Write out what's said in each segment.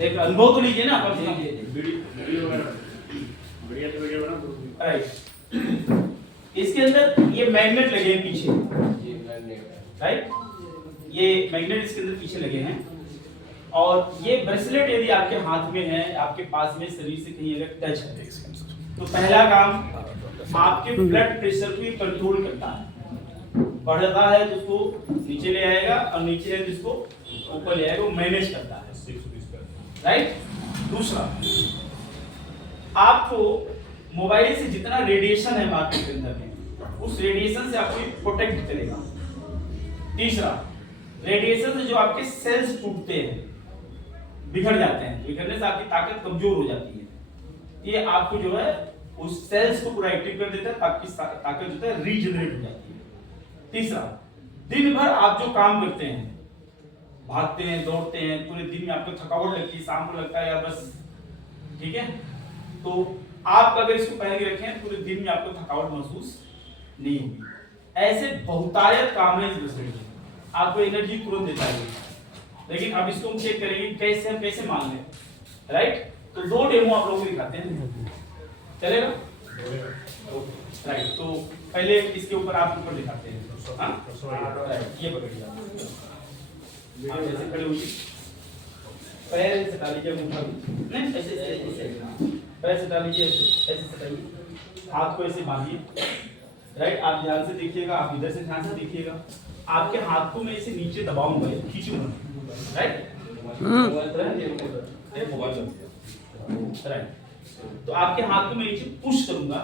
एक अनुभव तो लीजिए ना कम से कम। राइट, इसके अंदर ये मैग्नेट लगे हैं पीछे, राइट, ये मैग्नेट इसके अंदर पीछे लगे हैं। और ये ब्रेसलेट यदि आपके हाथ में है, आपके पास में शरीर से कहीं अगर टच है, तो पहला काम आपके ब्लड प्रेशर को कंट्रोल करता है। बढ़ जाता है तो उसको नीचे ले आएगा, और नीचे है जिसको ऊपर ले आएगा, वो मैनेज करता है, राइट। दूसरा, आपको मोबाइल से जितना रेडिएशन है मार्केट के अंदर में, उस रेडिएशन से आपको प्रोटेक्ट करेगा। तीसरा, रेडिएशन से जो आपके सेल्स टूटते हैं, बिगड़ जाते हैं, बिगड़ने से आपकी ताकत कमजोर हो जाती है। ये आपको जो है उस सेल्स को पूरा एक्टिव कर देता है, आपकी ताकत जो है रीजनरेट हो जाती है। तीसरा, दिन भर आप जो काम करते हैं, भागते हैं, दौड़ते हैं, पूरे दिन में आपको थकावट लगती है, शाम को लगता है यार बस, ठीक है, तो आप अगर इसको पहन के रखें पूरे दिन में आपको थकावट महसूस नहीं होगी। ऐसे बहुतायत काम है इस ब्रेसलेट में, आपको एनर्जी तुरंत देता है। लेकिन अब इसको हम चेक करेंगे कैसे, हम कैसे मान लें, राइट। तो दो डेमो आप लोगों को दिखाते हैं, चलेगा, राइट। तो पहले इसके ऊपर आप ऊपर दिखाते हैं, हाँ, ये पकड़िए आप जैसे खड़े होइए, पैर ऐसे डाल लीजिए, नहीं ऐसे ऐसे पैर से डाल लीजिए, ऐसे सटाइए, हाथ को ऐसे बांधिए, राइट। आप ध्यान से देखिएगा, आप इधर से ध्यान से देखिएगा, आपके हाथ को मैं इसे नीचे दबाऊंगा, खींचूंगा, राइट, राइट। तो आपके हाथ को मैं नीचे पुश करूंगा,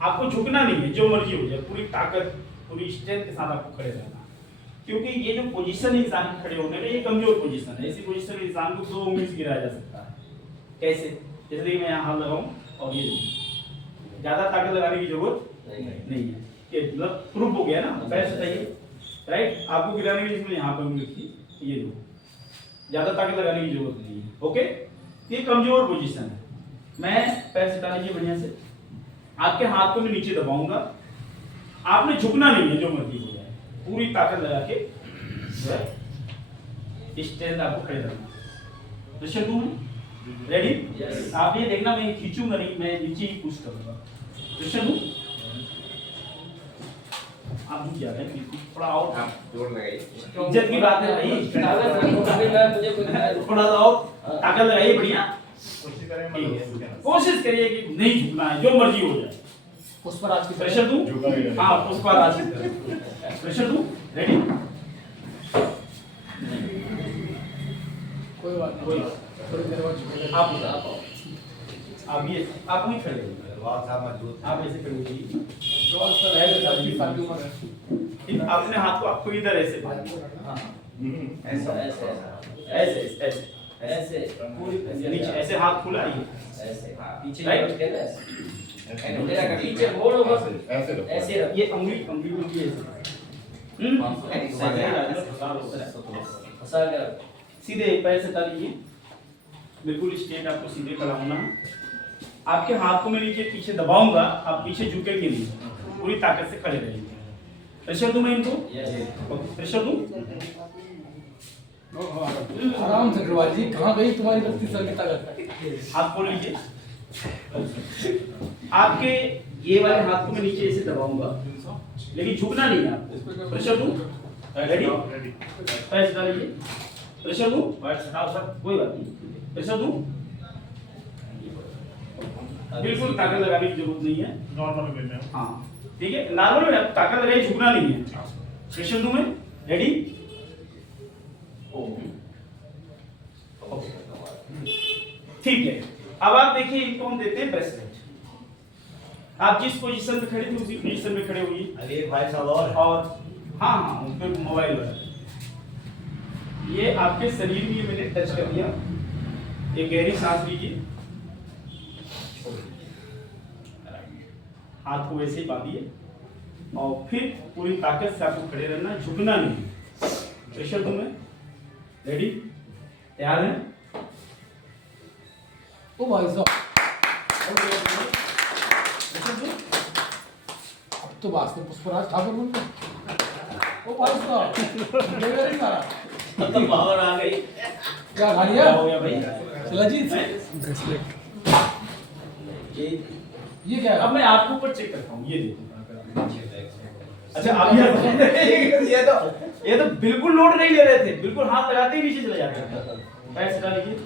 आपको झुकना नहीं है, जो मर्जी हो जाए, पूरी ताकत, पूरी स्ट्रेंथ के साथ आपको खड़े रहना, क्योंकि ये जो पोजीशन है इंसान के खड़े होने में, ये कमजोर पोजीशन है। ऐसी पोजीशन में इंसान को 2 उंगली से गिराया जा सकता है। कैसे? जैसे कि मैं यहाँ हाथ लगाऊं और ये ज्यादा ताकत लगाने की जरूरत नहीं है, कि मतलब प्रूफ हो गया ना, पैर सटाइए, राइट। आपको गिराने के लिए यहाँ पर उंगली रखी, ये दो, ज्यादा ताकत लगाने की जरूरत नहीं है, ओके। ये कमजोर पोजीशन है। मैं पैर सटा लीजिए बढ़िया से, आपके हाथ को मैं नीचे दबाऊंगा, आपने झुकना नहीं है, जो मर्जी हो जाए, पूरी ताकत लगा के जो है स्ट्रेंथ आपको खड़े रहना। दृश्य 2 में रेडी, आप ये देखना, मैं खींचूंगा नहीं, मैं नीचे ही पुश करूंगा। दृश्य 2, आप झुक जाते हैं थोड़ा और, आप जोर लगाइए, इज्जत की बात है भाई, थोड़ा और ताकत लगाइए, बढ़िया कोशिश करिए कि नहीं झुकना है, जो मर्जी हो जाए। उस पर आज की प्रेशर दूं, हाँ उस पर आज की प्रेशर दूं, रेडी, कोई बात नहीं, कोई थोड़ी देर बाद आप ये आप वहीं खड़े आप ऐसे खड़े होइए, अपने हाथ को आपको इधर ऐसे, ऐसे ऐसे ऐसे नीचे, ऐसे हाथ खुला, ये ऐसे पीछे, राइट, पीछे मोड़ो बस, ऐसे ये उंगली ऐसे सीधे पैर से डालिए, बिल्कुल स्ट्रेट, आपको सीधे खड़ा होना है। आपके हाथ को मैं नीचे पीछे दबाऊंगा, आप पीछे झुकेंगे नहीं, पूरी ताकत से खड़े रहेंगे। प्रेशर दूं मैं इनको, प्रेशर दूं, आराम से करवा जी, कहाँ गई तुम्हारी गलती संगीता करता, हाथ खोल लीजिए, आपके ये वाले हाथ को मैं नीचे ऐसे दबाऊंगा, लेकिन झुकना नहीं है आपको। प्रेशर दूं, रेडी, पैर डालिए, प्रेशर दूं, कोई बात नहीं, प्रेशर दूं, बिल्कुल ताकत लगाने की जरूरत नहीं है, नॉर्मल वे में, हाँ ठीक है, नॉर्मल में ताकत लगाई, झुकना नहीं है। प्रेशर दूं मैं, रेडी, ठीक है। अब आप देखिए, इनको हम देते हैं ब्रेसलेट। आप जिस पोजीशन में खड़े थे उसी पोजीशन में खड़े होइए। अरे भाई साहब, और हाँ हाँ उन पे मोबाइल वाला, ये आपके शरीर में मैंने टच कर दिया। एक गहरी सांस लीजिए, हाथ को वैसे ही बांधिए, और फिर पूरी ताकत से आपको खड़े रहना, झुकना नहीं। प्रेशर दूं मैं, रेडी, तैयार है? ओ भाई साहब, अब तो वास्तव पुष्पराज ठाकुर बोलते, ओ भाई साहब, नहीं आ रहा, तो पावर आ गई, क्या गाड़ी है? हो गया भाई। शिलाजीत ब्रेसलेट ये क्या है? अब मैं आपके ऊपर चेक करता हूँ, ये देखो। अच्छा अब ये तो बिल्कुल लोड नहीं ले रहे थे, बिल्कुल हाथ लगाते ही नीचे चले जाते थे। पैर सटा लीजिए,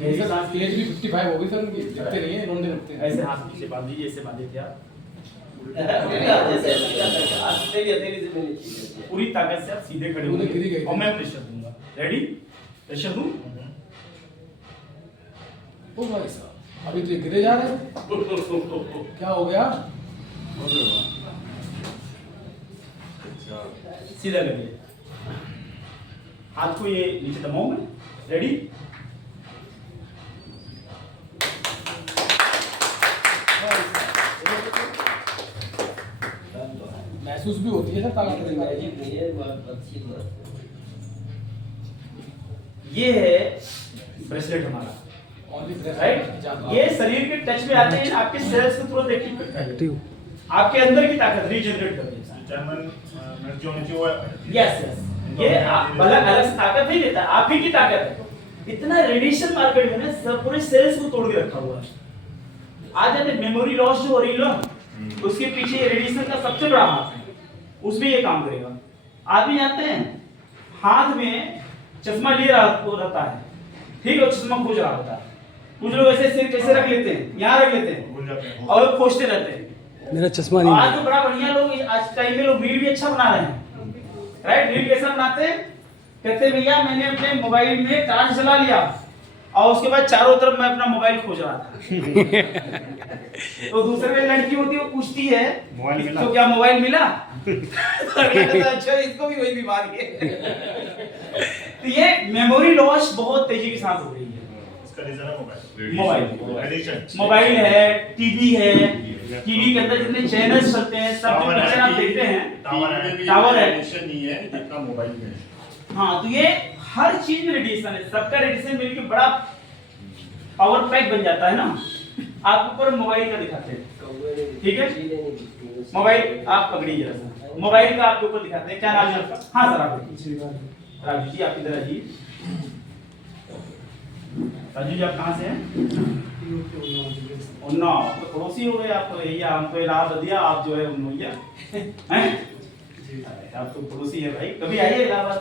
मेरी सांस एज भी 55 हो गई सर उनकी, दिखते नहीं है, रोंदे रखते हैं। ऐसे हाथ पीछे बांध दीजिए, ऐसे बांधे थे आप। पूरी ताकत से आप सीधे खड़े पूरे गिरी गए होंगे थे। और मैं प्रेशर दूंगा। रेडी? प्रेशर दूं? ओ भाई साहब, अभी तो ये गिरे जा रहे हैं। क्या हो गया? सीधा करिए, हाथ को ये नीचे दबाऊं मैं। रेडी? महसूस भी होती है सर ताकत। ये है ब्रेसलेट हमारा, राइट? ये शरीर के टच में आते हैं, आपके सेल्स को तुरंत एक्टिव करता है, आपके अंदर की ताकत रीजनरेट करता है। यस यस, ये अलग अलग ताकत नहीं देता, आप ही की ताकत है। इतना रेडिएशन मार्केट में ना सब पूरे सेल्स को तोड़ के रखा हुआ है। आज जाते मेमोरी लॉस जो हो रही है, उसके पीछे रेडिएशन का सबसे बड़ा हाथ है, उसमें ये काम करेगा। आदमी जानते हैं हाथ में चश्मा लिए रहता है, ठीक है, चश्मा खोज रहा होता है। कुछ लोग ऐसे सिर कैसे रख लेते हैं, यहाँ रख लेते हैं और खोजते रहते हैं। मेरा चश्मा आज नहीं तो बड़ा बढ़िया लोग, आज टाइम में लोग रील भी अच्छा बना रहे हैं, राइट? रील कैसा बनाते हैं? कहते भैया मैंने अपने मोबाइल में टॉर्च जला लिया और उसके बाद चारों तरफ मैं अपना मोबाइल खोज रहा था। तो दूसरे लड़की होती है, वो पूछती है तो क्या मोबाइल मिला? तो अच्छा इसको भी वही बीमारी है। तो ये मेमोरी लॉस बहुत तेजी के साथ हो रही है। मोबाइल है, टीवी है, टीवी के अंदर जितने चैनल्स चलते हैं, सब जो पिक्चर आप देखते हैं, टावर है नहीं है जितना मोबाइल में है। हाँ, तो ये हर चीज में रेडिएशन है, सबका रेडिएशन मिलके बड़ा पावर पैक बन जाता है ना। आप ऊपर मोबाइल का दिखाते हैं, ठीक है? मोबाइल आप पकड़िए जरा सा, मोबाइल का आपके ऊपर दिखाते हैं। क्या नाम है आपका? हाँ सर, आप राजू जी, आप इधर आइए। राजू जी, आप कहाँ से हैं? उन्नाव, तो पड़ोसी हो गए आप तो। भैया हम तो इलाहाबाद दिया, आप जो है उन्नोइया हैं? आप तो पड़ोसी है भाई, कभी आइए इलाहाबाद।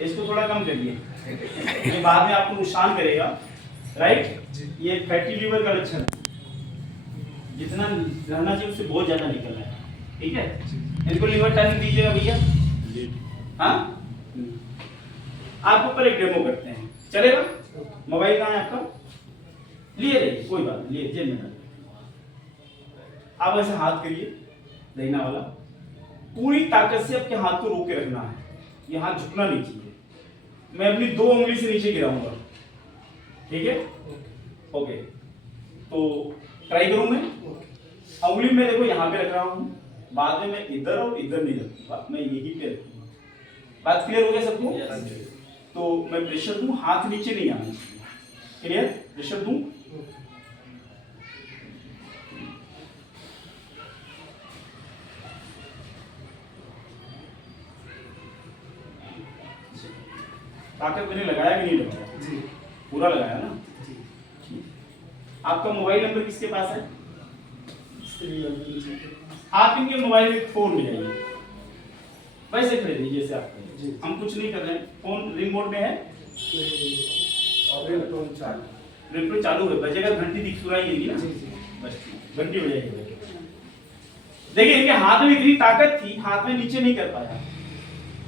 इसको थोड़ा कम करिए, ये बाद में आपको नुकसान करेगा, राइट? ये फैटी लीवर का लक्षण है, जितना रहना चाहिए उससे बहुत ज्यादा निकल रहा है, ठीक है? इनको लीवर टॉनिक दीजिएगा भैया। हाँ, आपके ऊपर एक डेमो करते हैं, चलेगा? मोबाइल कहाँ है आपका? लिए रहिए, कोई बात नहीं, लिए जेब में डालिए। आप ऐसे हाथ करिए, दाहिना वाला, पूरी ताकत से आपके हाथ को रोक के रखना है, ये हाथ झुकना नहीं चाहिए। मैं अपनी 2 उंगली से नीचे गिराऊंगा, ठीक है? ओके, तो ट्राई करूं मैं। उंगली में देखो यहाँ पे रख रहा हूं, बाद में मैं इधर और इधर नहीं रखूंगा, मैं यही पे रखूंगा। बात क्लियर हो गया सबको? तो मैं प्रेशर दूं, हाथ नीचे नहीं आना चाहिए, क्लियर? प्रेशर दूं, ताकत मैंने लगाया कि नहीं लगाया? जी, पूरा लगाया ना? जी। आपका मोबाइल नंबर किसके पास है? आप इनके मोबाइल में फोन ले जाइए, वैसे खड़े रहिए जैसे आप, हम कुछ नहीं कर रहे हैं। फोन रिंग मोड में है, रिंगटोन चालू है, बजेगा, घंटी दिख सुनाई देगी ना? बस घंटी हो जाएगी। देखिए इनके हाथ में इतनी ताकत थी, हाथ में नीचे नहीं कर पाया,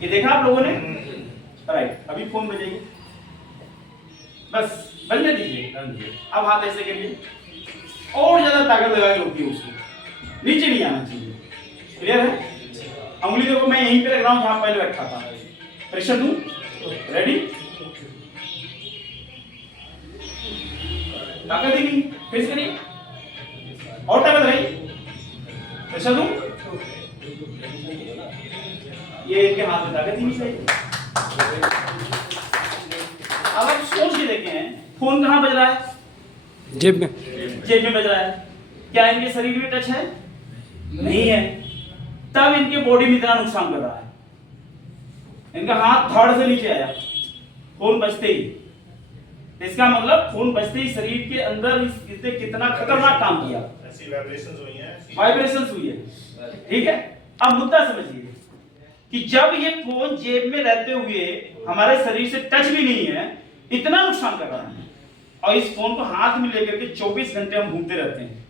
ये देखा आप लोगों ने, राइट? अभी फोन बजेगी, बस बंद दीजिए। अब हाथ ऐसे करिए, और ज्यादा ताकत लगा के रोकिए उसको, नीचे नहीं आना चाहिए, क्लियर है? उंगली देखो मैं यहीं पे रख रहा हूँ जहां पहले रखा था। प्रेशर दूं, रेडी? ताकत देगी, फिर से करिए, और ताकत भाई, प्रेशर दूं, ये इनके हाथ में ताकत ही नहीं है। अब आप सोच के देखें, फोन कहाँ बज रहा है? जेब में। जेब में बज रहा है, क्या इनके शरीर में टच है? नहीं है, तब इनके बॉडी में इतना नुकसान कर रहा है। इनका हाथ धड़ से नीचे आया, फोन बजते ही, इसका मतलब फोन बजते ही शरीर के अंदर इसने कितना खतरनाक काम किया, ऐसी वाइब्रेशंस हुई हैं, वाइब्रेशंस हुई है। ठीक है, अब मुद्दा समझिए कि जब ये फोन जेब में रहते हुए हमारे शरीर से टच भी नहीं है, इतना नुकसान कर रहा है, और इस फोन को हाथ में लेकर के 24 घंटे हम घूमते रहते हैं,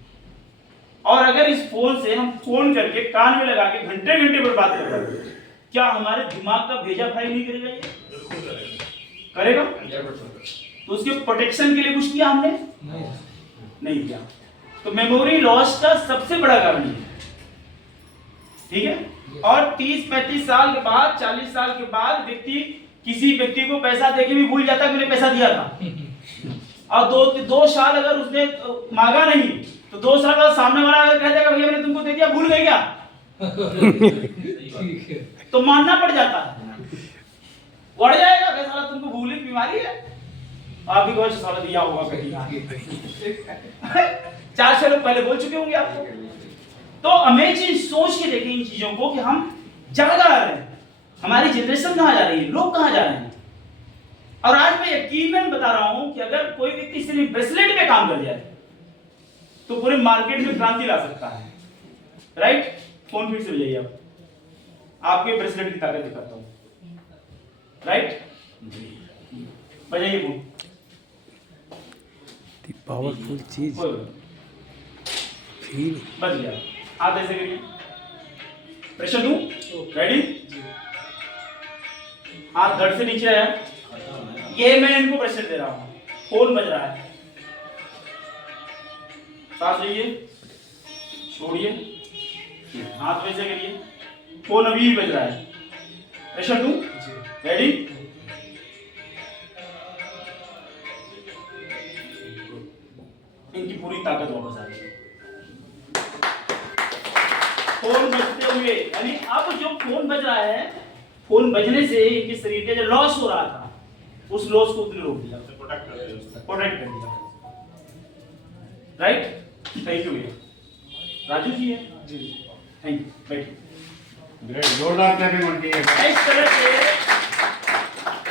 और अगर इस फोन से हम फोन करके कान में लगा के घंटे घंटे पर बात कर रहे हैं, क्या हमारे दिमाग का भेजा फ्राई नहीं करेगा? ये बिल्कुल करेगा। करेगा। तो उसके प्रोटेक्शन के लिए कुछ किया हमने? नहीं किया। तो मेमोरी लॉस का सबसे बड़ा कारण है। ठीक है, और 30-35 साल के बाद, 40 साल के बाद किसी व्यक्ति को पैसा देके भी भूल जाता कि मैंने पैसा दिया था, और दो साल अगर उसने मांगा नहीं तो 2 साल बाद सामने वाला अगर कह देगा भैया मैंने तुमको दे दिया, भूल गए क्या? तो मानना पड़ जाता है, बढ़ जाएगा कि साला तुमको भूलने की बीमारी है, आप भी कोई साला दिया होगा कहीं 4 लोग पहले बोल चुके होंगे आपको। तो हमें चीज सोच के देखें इन चीजों को कि हम जहाँ जा रहे हैं, हमारी जनरेशन कहाँ जा रही है, लोग कहाँ जा रहे हैं। और आज मैं यकीनन बता रहा हूं कि अगर कोई व्यक्ति सिर्फ ब्रेसलेट पे काम कर जाए तो पूरे मार्केट में क्रांति ला सकता है। राइट, फोन फिर से बजाइए, आप आपके ब्रेसलेट की ताकत दिखाता हूं। राइट, बजाइए फोन। पावरफुल चीज फील बच गया। आप ऐसे करिए, प्रेशर दूं, रेडी, हाथ धड़ से नीचे है, ये मैं इनको प्रेशर दे रहा हूं, फोन बज रहा है, सांस लीजिए, छोड़िए, हाथ वैसे करिए, फोन अभी भी बज रहा है, प्रेशर दूं, रेडी, इनकी पूरी ताकत वापस आ गई। फोन बजते हुए, यानी अब जो फोन बज रहा है, फोन बजने से इनके शरीर का जो लॉस हो रहा था, उस लॉस को उसने रोक दिया, प्रोटेक्ट प्रोटेक्ट कर दिया। राइट, थैंक यू भैया। राजू जी है जी, थैंक यू, बैठिए। जोरदार क्लैपिंग होनी चाहिए। इस तरह से